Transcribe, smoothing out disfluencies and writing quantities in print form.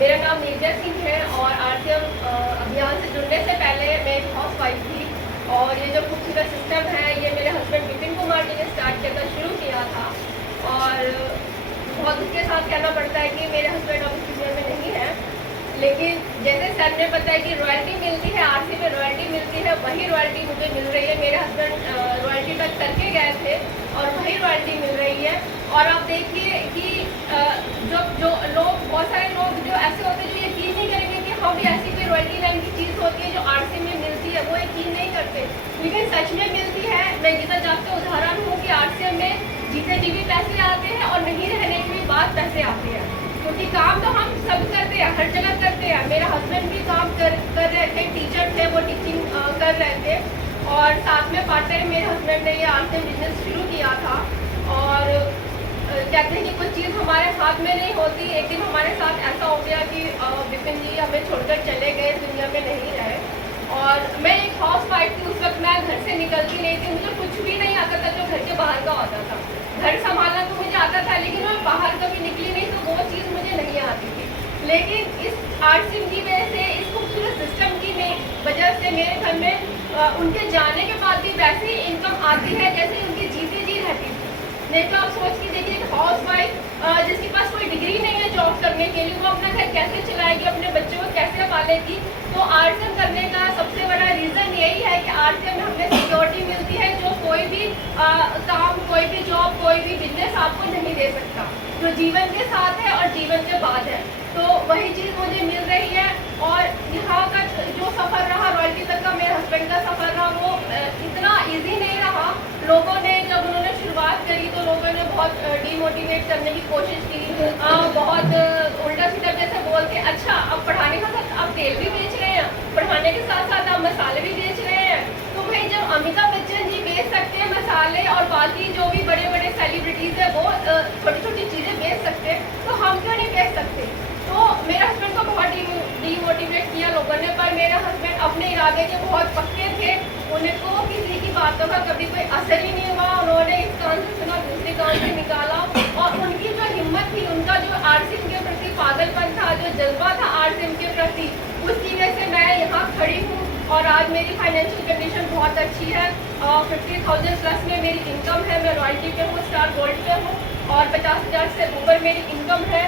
मेरा नाम नीरजा सिंह है और आरसीएम अभियान से जुड़ने से पहले मैं एक हाउस वाइफ थी। और ये जो खूबसूरत सिस्टम है ये मेरे हस्बैंड विपिन कुमार जी ने स्टार्ट करना शुरू किया था। और बहुत उसके साथ कहना पड़ता है कि मेरे हस्बैंड अब इस दुनिया में नहीं है, लेकिन जैसे सर ने बताया कि रॉयल्टी मिलती है, आरसी में रॉयल्टी मिलती है, वही रॉयल्टी मुझे मिल रही है। मेरे हस्बैंड रॉयल्टी तक करके गए थे और वही रॉयल्टी मिल रही है। और आप देखिए कि जो लोग, बहुत सारे लोग जो ऐसे होते हैं जो यकीन नहीं करेंगे कि हाँ भी ऐसी कोई रॉयल्टी नाम की चीज़ होती है जो आरसी में मिलती है, वो यकीन नहीं करते, लेकिन सच में मिलती है। मैं गीता जागते उदाहरण हूँ कि आरसीएम में जीते जी भी पैसे आते हैं और नहीं रहने के भी बाद पैसे आते हैं, क्योंकि काम तो हम सब करते हैं, हर जगह करते हैं। मेरा हस्बैंड भी काम कर रहे थे, टीचर थे, वो टीचिंग कर रहे थे और साथ में पार्ट टाइम मेरे हस्बैंड ने ये आरसीएम बिजनेस शुरू किया था। और कहते हैं कि कुछ चीज़ हमारे हाथ में नहीं होती। एक दिन हमारे साथ ऐसा हो गया कि विपिन जी हमें छोड़कर चले गए, दुनिया में नहीं रहे। और मैं एक हाउस वाइफ थी, उस वक्त मैं घर से निकलती नहीं थी, मुझे कुछ भी नहीं आता था जो घर के बाहर का होता था। घर संभालना तो मुझे आता था, लेकिन मैं बाहर कभी निकली नहीं तो वो चीज़ मुझे नहीं आती थी। लेकिन इस आरसीएम की वजह से, इस खूबसूरत सिस्टम की वजह से मेरे घर में उनके जाने के बाद भी वैसे ही इनकम आती है जैसे उनकी जीते जी रहती थी। नहीं तो आप सोच के देखिए, एक हाउस वाइफ जिसके पास कोई डिग्री नहीं है जॉब करने के लिए, वो अपना घर कैसे चलाएगी, अपने बच्चों को कैसे पालेगी। तो आरसीएम करने का सबसे बड़ा रीज़न यही है कि आरसीएम में हमें सिक्योरिटी मिलती है जो कोई भी काम, कोई भी जॉब, कोई भी बिजनेस आपको नहीं दे सकता, जो जीवन के साथ है और जीवन के बाद है। तो वही चीज़ मुझे मिल रही है। और यहाँ का जो सफ़र रहा, रॉयल्टी तक का मेरे हस्बैंड का सफ़र रहा, वो इतना ईजी नहीं रहा। लोगों ने जब उन्होंने शुरुआत करी तो लोगों ने बहुत डीमोटिवेट करने की कोशिश की, बहुत उल्टा सीधा जैसे बोल के, अच्छा अब पढ़ाने के साथ आप तेल भी बेच रहे हैं, पढ़ाने के साथ साथ आप मसाले भी बेच रहे हैं। तो भाई जब अमिताभ बच्चन जी बेच सकते हैं मसाले और बाकी जो भी बड़े बड़े सेलिब्रिटीज़ है वो छोटी छोटी चीज़ें बेच सकते हैं, तो हम क्यों नहीं बेच सकते। तो मेरे हस्बैंड को बहुत डीमोटिवेट किया लोगों ने, पर मेरे हस्बैंड अपने इरादे के बहुत पक्के थे। उनको किसी की बातों का कभी कोई असर ही नहीं हुआ। उन्होंने इस कान से सुना, दूसरे कान से निकाला। और उनकी जो हिम्मत थी, उनका जो आरसीएम के प्रति पागलपन था, जो जज्बा था आरसीएम के प्रति, उसकी वजह से मैं यहाँ खड़ी हूँ। और आज मेरी फाइनेंशियल कंडीशन बहुत अच्छी है। 50,000 प्लस में मेरी इनकम है। मैं रॉयल्टी पे हूँ, स्टार गोल्ड पे हूँ और 50,000 से ऊपर मेरी इनकम है।